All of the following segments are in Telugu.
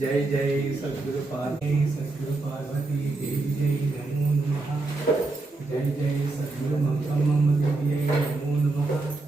जय जय सद्गुरु पार्वती देवी जय नमो नमः। जय जय सद्गुरु मम देवी नमो नमः।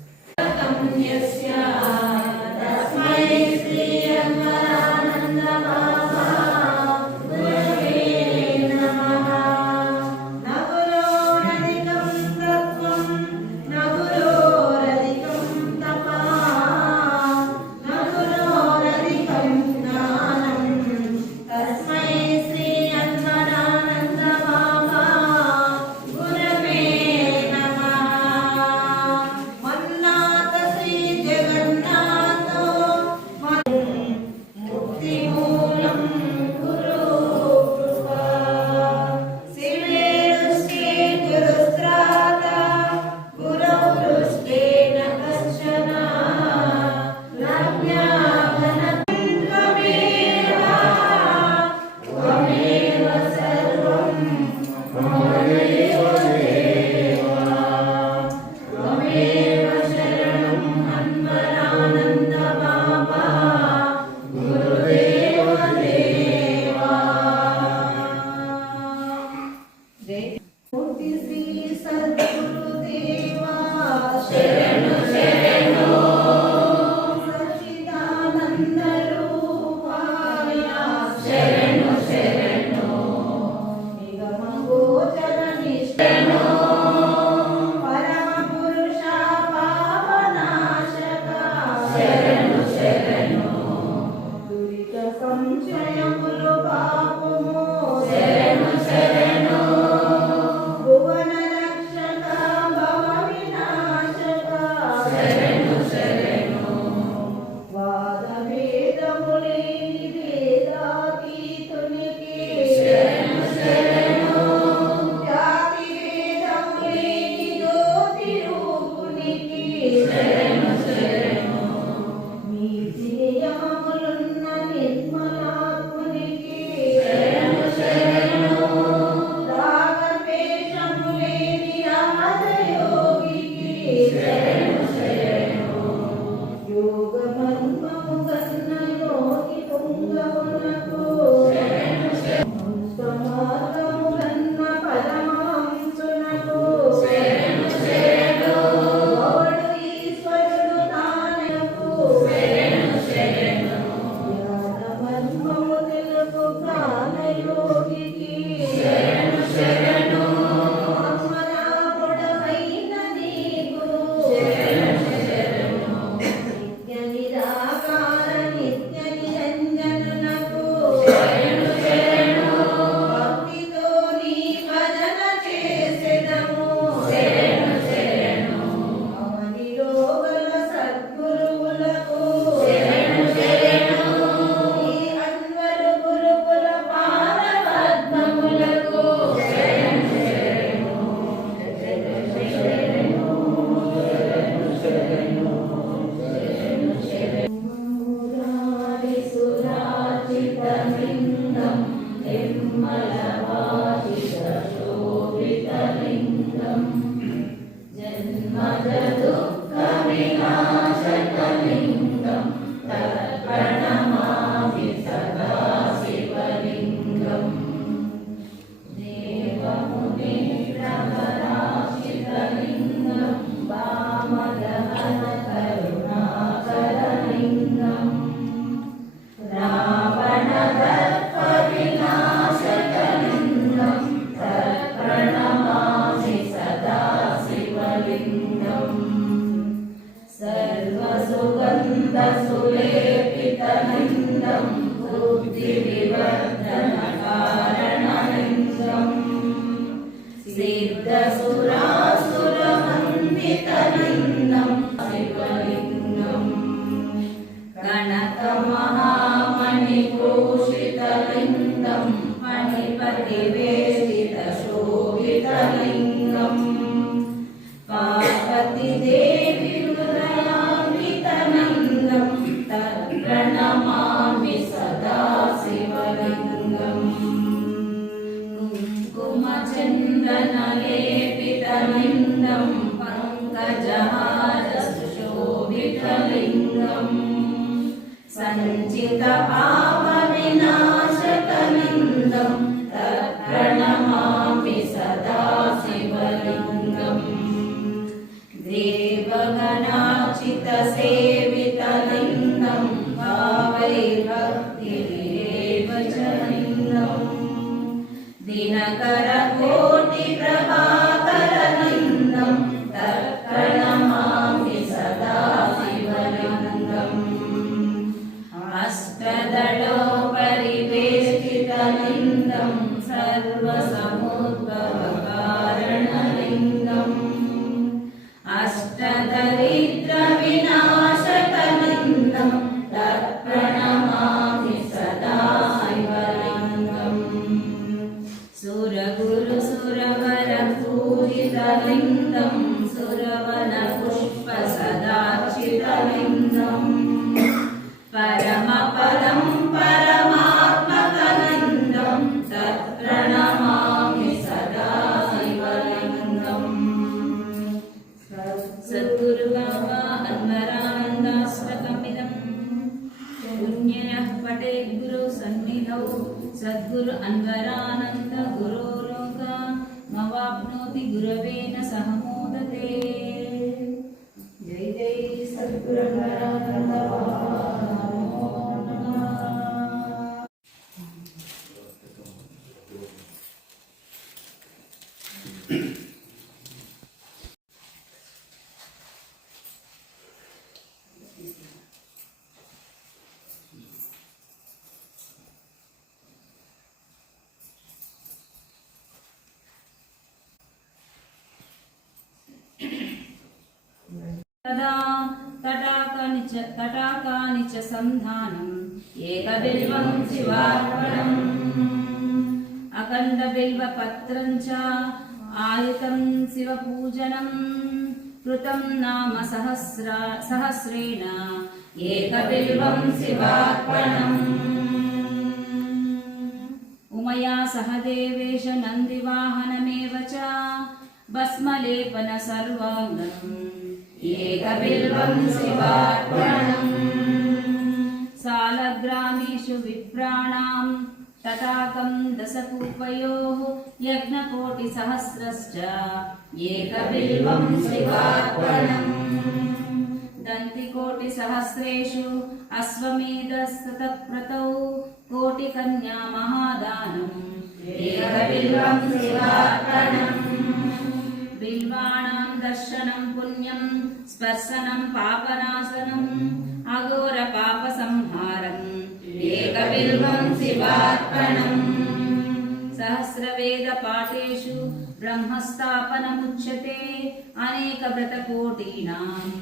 संचित पावनिना विनाशकलिन्दं तत्प्रणमामि सदा शिवलिङ्गम् देवगणार्चितसेवितलिङ्गं भावैर्भक्तिरेव च लिङ्गम् दिनकरकोटिप्रभाकरलिङ्गं तत्प्रणमामि सदा शिवलिङ्गम् अष्टदलोपरिवेष्टितलिङ्गं सर्वसमुद्भवकारणलिङ्गम् अष्टदरिद्रविनाशकलिङ्गं तत्प्रणमामि सदा शिवलिङ्गम् सुरगुरुसुरवरपूजितलिङ्गं सुरवनपुष्पसदार्चितलिङ्गम् परमपदं परमात्मकलिङ्गं तत्प्रणमामि सदा शिवलिङ्गम् सद्गुरुबाबा अन्वरानन्दाष्टकमिदं पुण्यः पठेत् गुरु सन्निधौ सद्गुरु अन्वरानन्द गुरोलोक मवाप्नोति गुरवेण सह मोदते। जय जय सद्गुरु अन्वरानन्द नमो नमः। तदा तटाकानि च सन्धानम् एकबिल्वं शिवार्पणम् अखण्डबिल्वपत्रं च आयुतं शिवपूजनं कृतं नाम सहस्रेण एकबिल्वं शिवार्पणम् उमया सह देवेश नन्दिवाहनमेव च भस्मलेपन सर्वाङ्गम् एकबिल्वं शिवार्पणम् सालग्रामेषु विप्राणां तटाकं दशकूपयोः यज्ञकोटिसहस्रश्च एकबिल्वं शिवार्पणम् दन्तिकोटिसहस्रेषु अश्वमेधस्ततप्रतौ कोटिकन्या महादानम् एकबिल्वं शिवार्पणम् बिल्वाणां दर्शनं पुण्यं स्पर्शनं पापनाशनम् अघोरपापसंहारम् एकबिल्वं शिवार्पणम् सहस्रवेदपाठेषु ब्रह्मस्थापनमुच्यते अनेकव्रतकोटीनाम्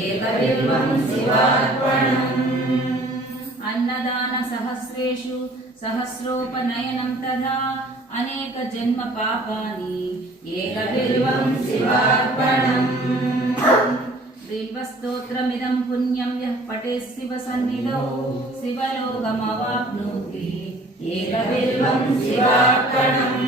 एकबिल्वं शिवार्पणम् अन्नदानसहस्रेषु सहस्रोपनयनं तथा अनेकजन्मपापानि एकबिल्वं शिवार्पणम् बिल्वस्तोत्रमिदं पुण्यं यः पठेत् शिवसन्निधौ शिवलोकमवाप्नोति एकबिल्वं शिवार्पणम्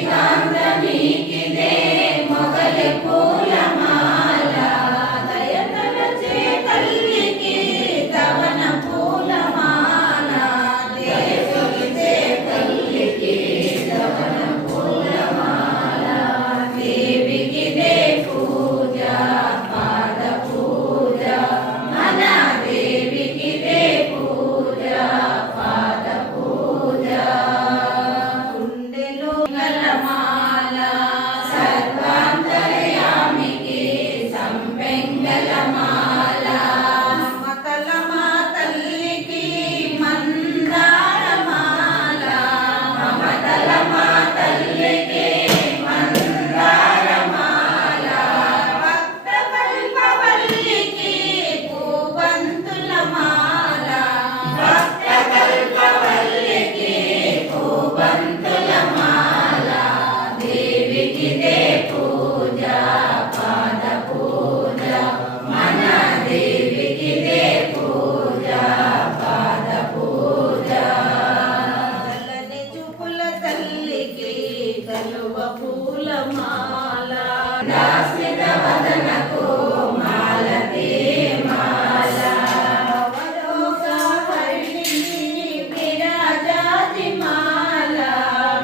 ఏకాంతమీకిదే మొగలి పూలమాల దయతలచే తల్లికి తవన పూలమాల దయతలచే తల్లికి తవన పూలమాల దేవికిదే పూజ పాద పూజ మన దేవికిదే పూజ పాద పూజ గుండెలో గలమాల సర్వాంతర్యామికి సంపెంగళమాల మమతల మా తల్లికి మందారమాల మమతల మా తల్లికి మందారమాల భక్త కల్పవల్లికి పూబంతుల మాల భక్త కల్పవల్లికి పూబంతుల మాల దేవికిదే పూజ పాద పూజ మన దేవికిదే పూజ పాద పూజ చల్లని చూపుల తల్లికి కలువ పూల మాల దాస్మిత వదనకు మాలతే మాల భవరోగ హరిణిని విరాజాతి మాల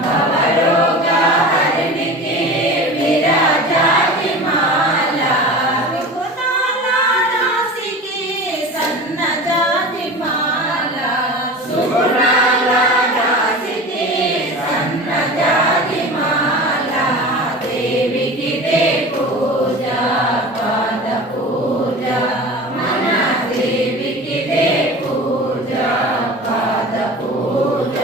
భవరోగ హరిణికి విరాజాతి మాల సుగుణాల రాశికి సన్నజాతి మాల సుగుణాల రాశికి సన్నజాతి మాల దేవికిదే పూజ పాద పూజ మన దేవికిదే పూజ పాద పూజ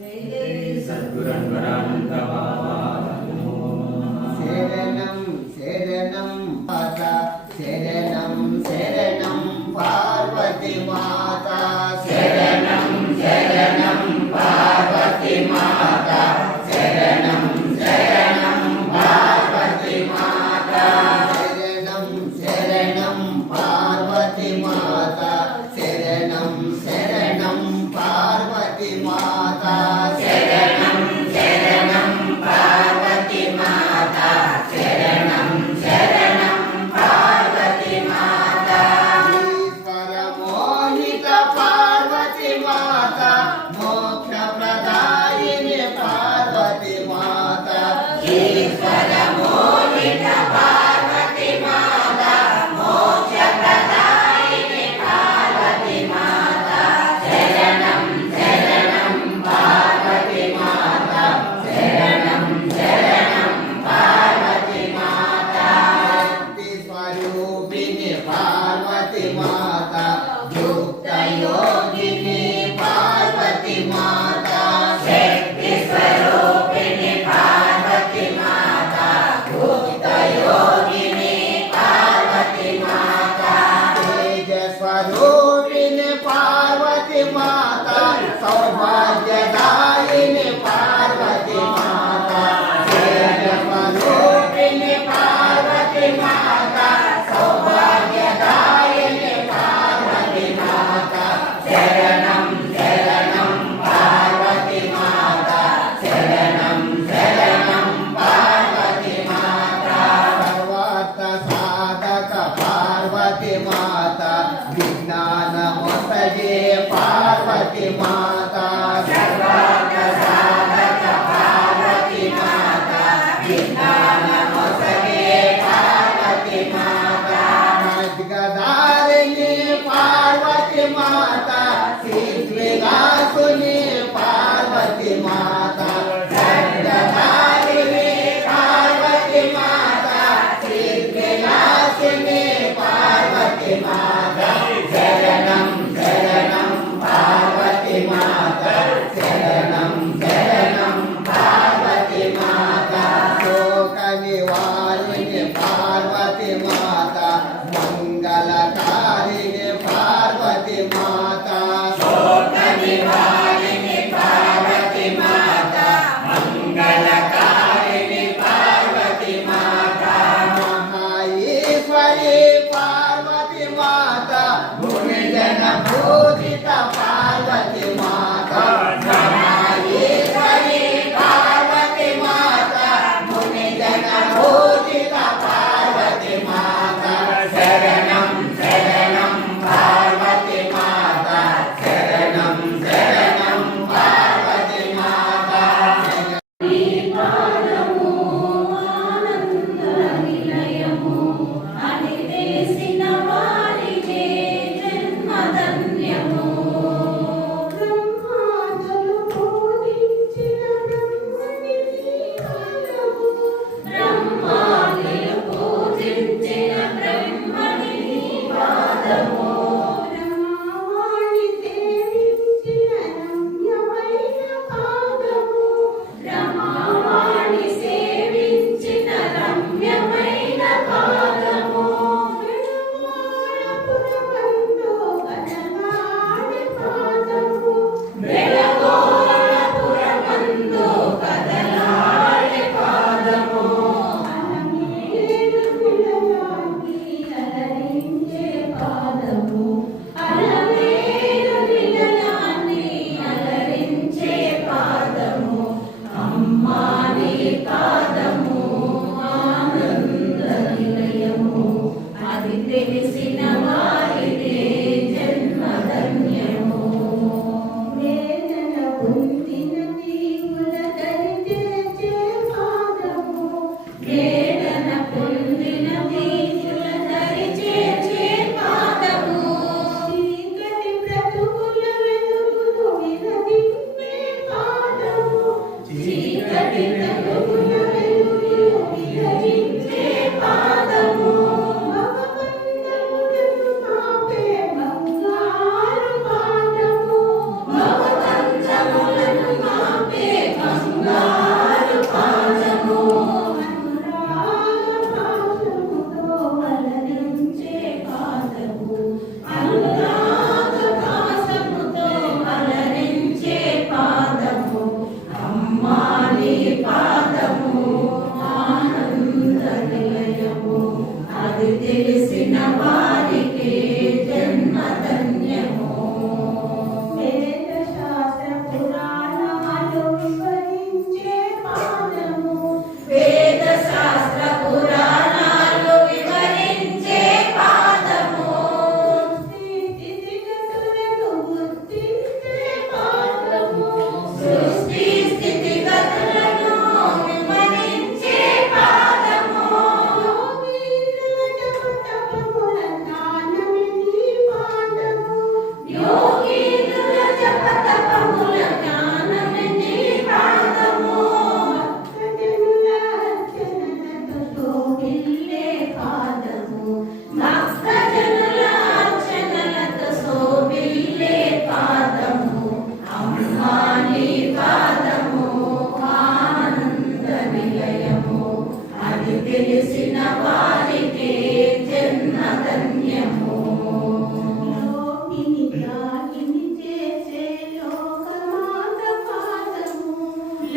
జై జై సద్గురన్వరానంద బాబా శరణం శరణం మాత శరణం శరణం పార్వతి మాత శరణం శరణం పార్వతి మాత శరణం శరణం పార్వతి మాత శరణం శరణం పార్వతి మాత శరణం శరణం పార్వతి మాత శరణం శరణం పార్వతి మాత శరణం శరణం పార్వతి మాత ఈశ్వర మోహిత పార్వతి మాత మోక్ష ప్రదాయిని పార్వతి మాత ఈశ్వర మోహిత పార్వతి మాత మోక్ష ప్రదాయిని పార్వతి మాత శరణం శరణం పార్వతి మాత శరణం శరణం పార్వతి మాత శక్తి స్వరూపిణి పార్వతి మాత యుక్త యోగిని పార్వతి మాత శక్తి స్వరూపిణి పార్వతి మాత యుక్త యోగిని పార్వతి మాత తేజ స్వరూపిణి పార్వతి మాత సౌభాగ్యదాయిని పార్వతి మాత తేజ స్వరూపిణి పార్వతి మాత సౌభాగ్యదాయిని పార్వతి మాత శరణం శరణం పార్వతి మాత శరణం శరణం పార్వతి మాత సర్వార్థ సాధక పార్వతి మాత విజ్ఞానమొసగే పార్వతి మాత సర్వార్థ సాధక పార్వతి మాత విజ్ఞానమొసగే పార్వతి మాత మద్గదారిణి పార్వతి మాత శ్రీ విలాసుని పార్వతి మాత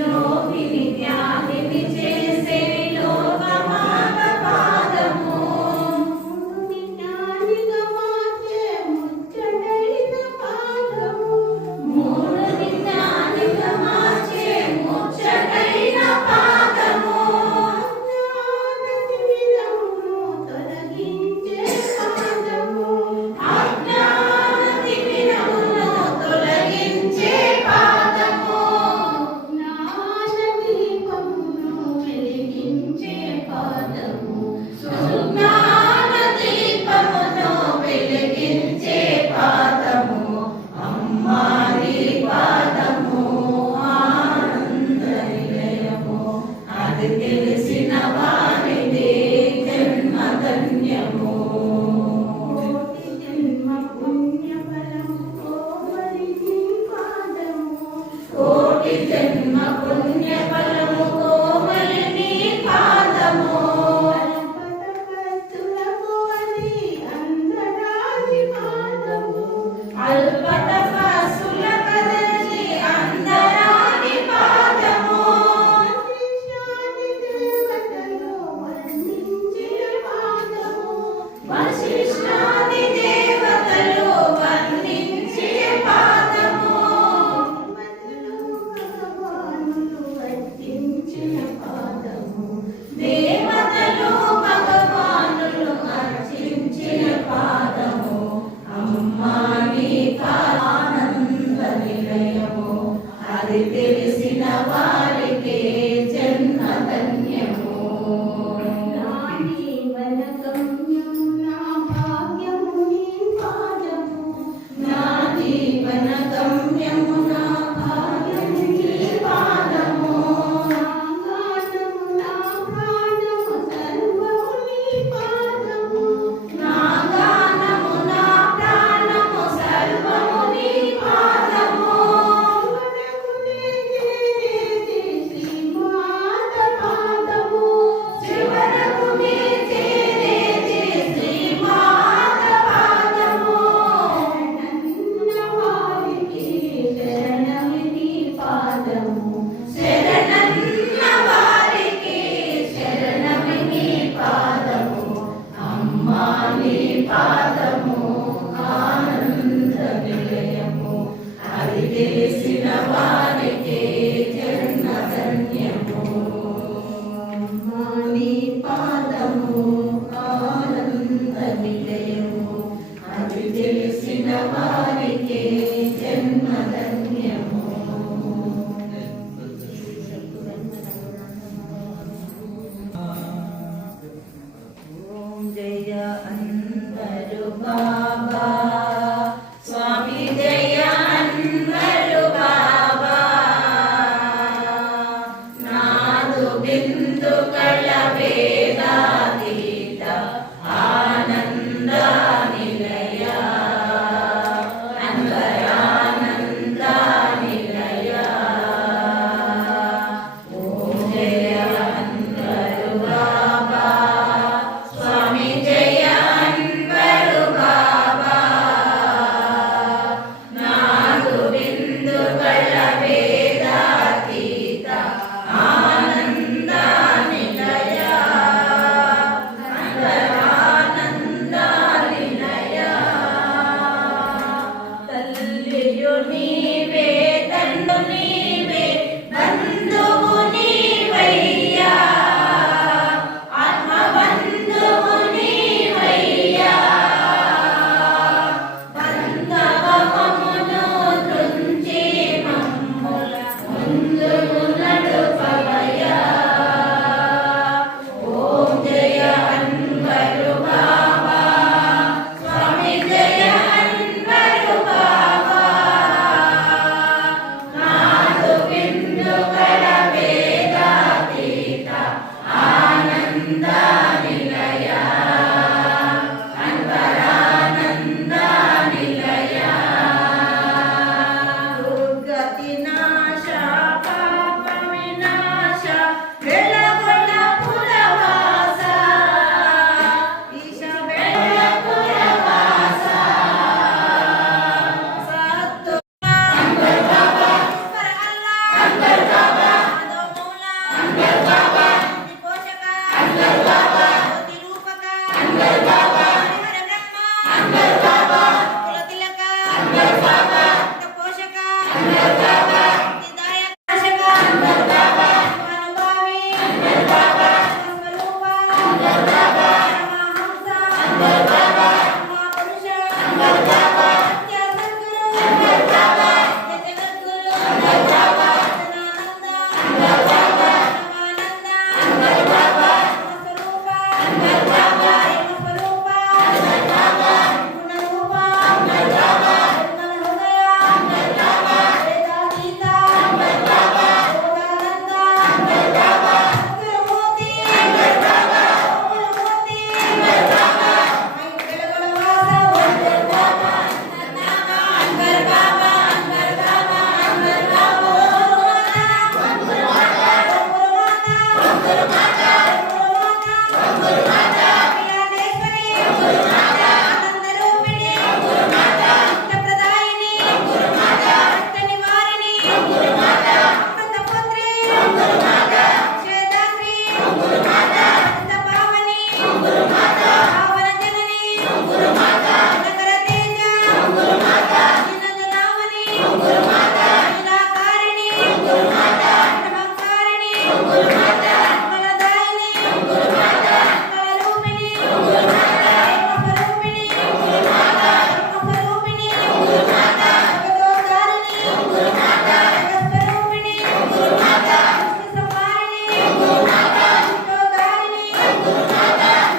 లోపిని త్యాగిని చేసే లోకమాత పాదము జ్ఞానిగా మార్చే ముచ్చటైన పాదము మూఢని జ్ఞానిగా మార్చే ముచ్చటైన పాదము అజ్ఞాన తిమిరమును తొలగించే పాదము అజ్ఞాన తిమిరమును తొలగించే పాదము సుజ్ఞాన దీపమును వెలిగించే పాదము అమ్మా నీ పాదము ఆనంద నిలయము అది తెలిసిన వారిది జన్మధన్యము కోటి జన్మ పుణ్యఫలము కోమలిని పాదము కోటి జన్మ పుణ్య ఫలము కోమలిని పాదము అల్పతపస్సులకు అది అందరాది పాదము అల్పతపస్సులకది అందరాని పాదము వశిష్ఠాది దేవతలు వర్ణించే పాదము దేవతలు భగవానులు అర్చించిన పాదము అమ్మా నీ ఆనంద నిలయము అది తెలిసిన వారికి జన్మధన్యము నా జీవనగమ్యం నా భాగ్యము నీ పాదము నా జీవన గమ్యము నా భాగ్యము నీ పాదము నా గానము నా ప్రాణము సర్వము నీ పాదము నా గానము నా ప్రాణము సర్వము నీ పాదము చివరకు నీ చేరేది శ్రీమాత పాదము శరణన్న వారికి శరణమి నీ పాదము అమ్మా నీ పాదము ఆనంద నిలయము అది తెలిసిన వారికి జన్మధన్యము అమ్మా నీ పాదము ఆనంద నిలయము అది తెలిసిన వారికి జన్మధన్యము ఓం జయ అందరు బాబా స్వామి జయ అందరు బాబా నాదు బిందు కళ వేదాతీత ఆనంద నిలయ అంబరానంద నిలయ ఓం జయ అందరు బాబా స్వామి జయ అందరు బాబా నాదు బిందు కళ వేదాతీత ఆనంద నిలయ మంగళదాయిని మంగళరూపిణి బ్రహ్మస్వరూపిణి బ్రహ్మస్వరూపిణి జగదోద్ధారిణి జగస్వరూపిణి విష్ణుసంహారిణి విష్ణోద్ధారిణి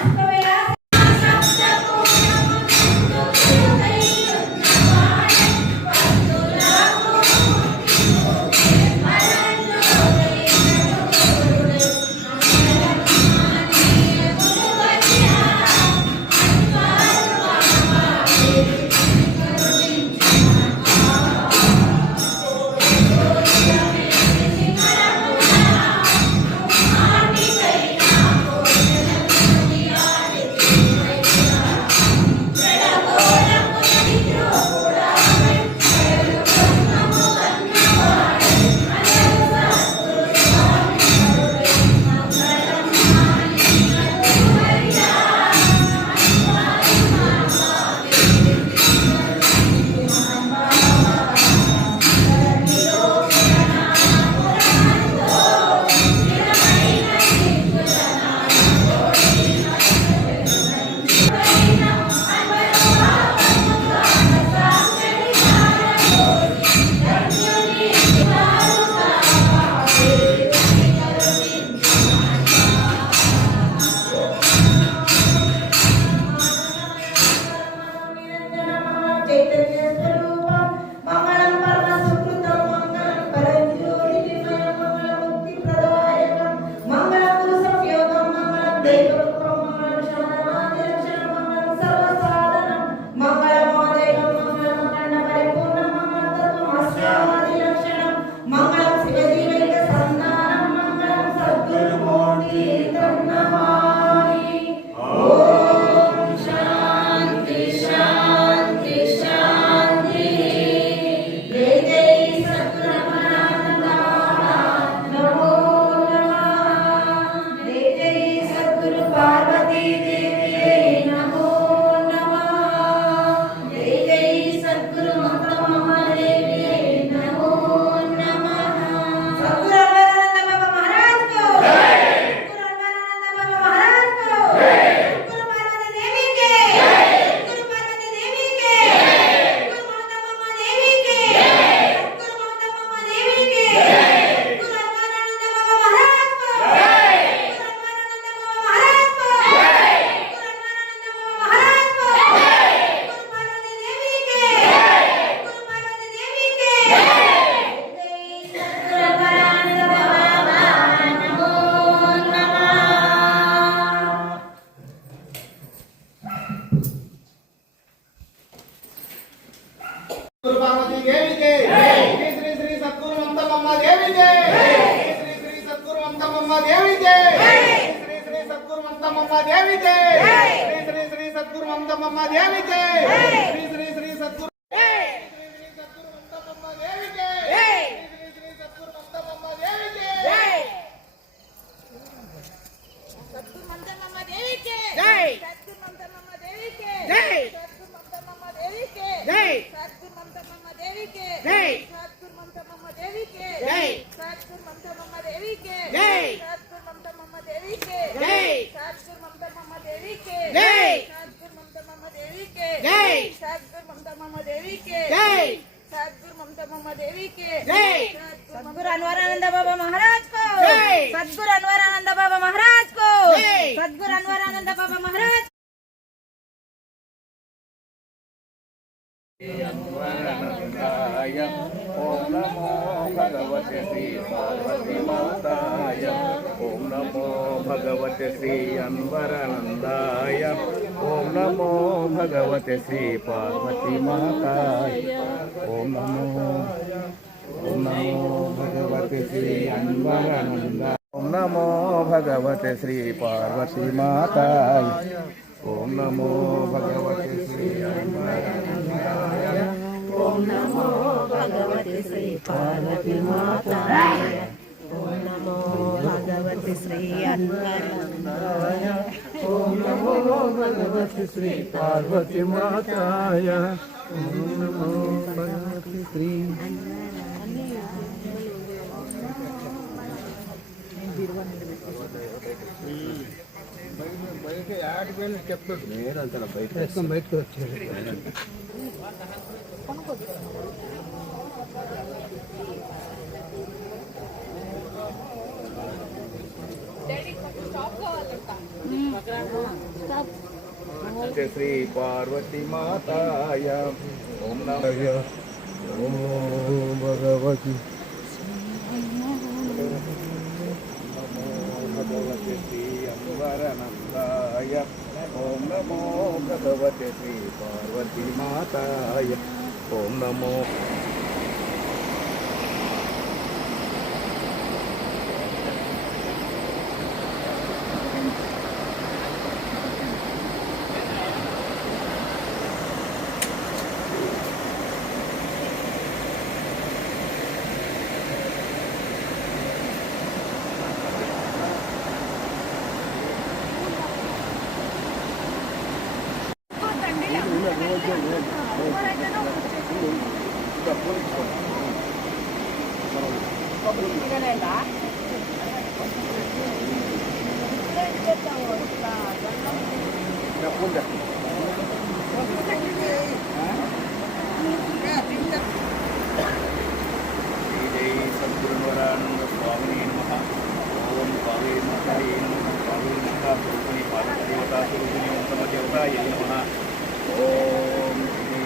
విశ్వవిలాసిని చైతన్య స్వరూపం మంగళం పరమ సుకృతం మంగళం పరంజ్యోతిర్మయం మంగళం ముక్తి ప్రదాయకం మంగళం గురు సంయోగం మంగళం దైవరూపం మంగళం శమనమాదిరక్షణం మంగళం సర్వసాధనం మంగళమాదయం మంగళం అఖండ పరిపూర్ణం మంగళం తత్వమస్యాదిరక్షణం మంగళం శివజీవైక సంధానం మంగళం సద్గురుమూర్తి నమామి. ఓం శాంతి శాంతి శాంతి. జై జై సద్గురునాథ నమో నమః. జై జై సద్గురు పార్వతీ దేవి నమో నమః. జై జై సద్గురు మంగళమహాదేవి నమో నమః. సద్గురు అన్వరానంద బాబా మహారాజ్ కో జై. సద్గురు అన్వరానంద బాబా మహారాజ్ కో జై. సద్గురు పార్వతీ దేవి కే జై. సద్గురు పార్వతీ దేవి కే జై. సద్గురు మమతమ్మ దేవి కే జై. సద్గురు మమతమ్మ దేవి కే జై. సద్గురు అన్వరానంద బాబా మహారాజ్ కో జై. సద్గురు అన్వరానంద బాబా మహారాజ్ కో జై. సద్గురు అన్వరానంద బాబా మహారాజ్ కో జై. సద్గురు పార్వతీ దేవి కే జై. సద్గురు పార్వతీ దేవి కే జై. జై సద్గురు అన్వరానంద బాబా నమో నమః. गुरु पार्वती देवी के श्री श्री श्री सद्गुरु ममता देवी के श्री श्री सद्गुरु ममता देवी के श्री श्री सद्गुरु ममता देवी के श्री श्री श्री सद्गुरु ममता देवी के श्री श्री श्री सद्गुरु ममता देवी के श्री श्री सद्गुरु ममता देवी के सद्गुरु मंगलम देवी के जय। सद्गुरु मंगलम देवी के जय। सद्गुरु मंगलम देवी के जय। सद्गुरु मंगलम देवी के जय। सद्गुरु मंगलम देवी के जय। सद्गुरु मंगलम देवी के जय। सद्गुरु मंगलम देवी के जय। सद्गुरु मंगलम देवी के जय। सद्गुरु मंगलम देवी के जय। सद्गुरु मंगलम देवी के जय। सद्गुरु मंगलम देवी के जय। सद्गुरु अनवरानंद बाबा महाराज को जय। सद्गुरु अनवरानंद बाबा महाराज को जय। सद्गुरु अनवरानंद बाबा महाराज अनवरनंदाय ओम नमो भगवते श्री पार्वती माताय ओम नमो भगवते श्री अनवरनंदाय ओम नमो भगवते श्री पार्वती माताय ओम नमो भगवते श्री अनवरनंदाय ओम नमो भगवते श्री पार्वती माताय ओम नमो भगवते श्री अनवरनंदाय ओम नमो भगवते श्री पार्वती माताय ओम नमो भगवते श्री अनवरनंदाय ओम नमो भगवते श्री पार्वती माताय ओम नमो भगवते श्री శ్రీ పార్వతీ మాతాయ ఓం నమః ఓం భగవతి భగవతి శ్రీ అంబరనందాయ ఓం నమో భగవతి శ్రీ పార్వతీ మాతాయ ఓం నమో జై సద్గురువరానంద స్వామి నమః ఓం పావే మాతాయే నమః పావే మాతా స్వరూపిణి పార్వదేవతా స్వరూపిణి ఉత్తమ దేవతాయే నమః ఓం శ్రీ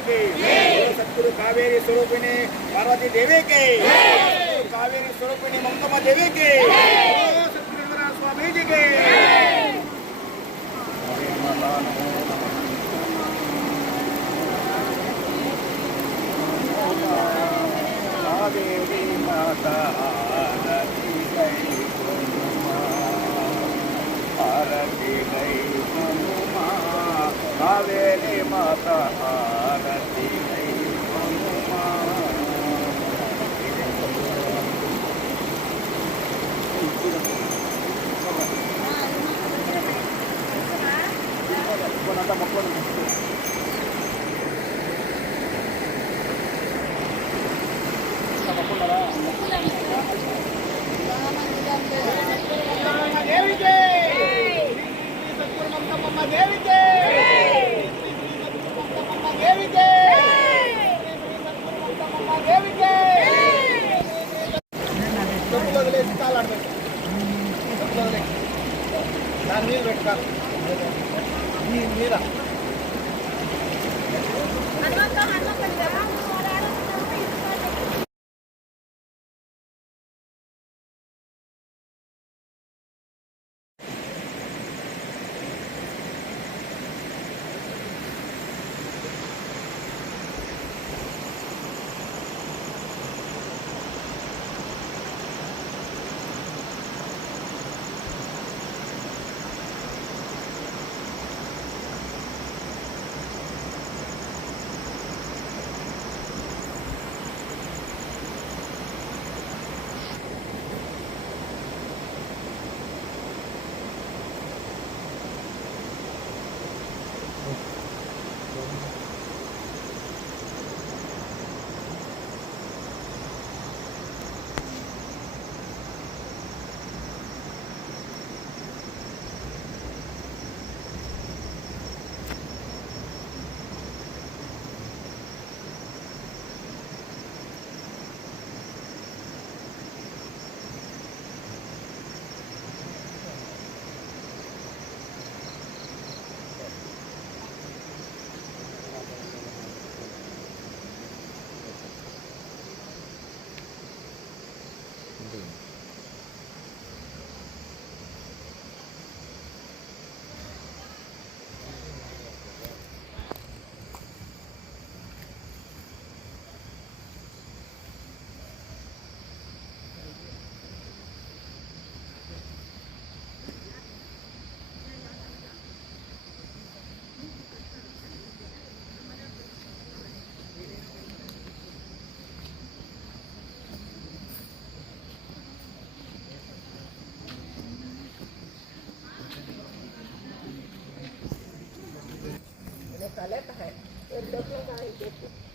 सद्गुरु कावेरी स्वरूपिणी पार्वती देवी के कावेरी स्वरूपिणी ममता देवी के सद्गुरु स्वामी जी के कावेरी माता आरती गई आरती गई हनुमा कावेरी माता आरती गई हनुमा మొక్కున్నారా దేవికే సద్గురు మంతమ్మ దేవికే మంతమ్మ దేవికే మంతమ్మ దేవికే డబ్బులు వదిలేసి కాలు ఆడబెట్టు డబ్బులు వదిలేసి దాని నీళ్ళు పెట్టుకోవాలి మీద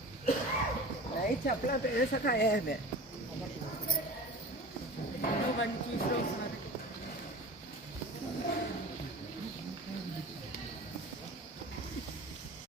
नहीं चपला पे ऐसा खाया है मैं 1 2 3 4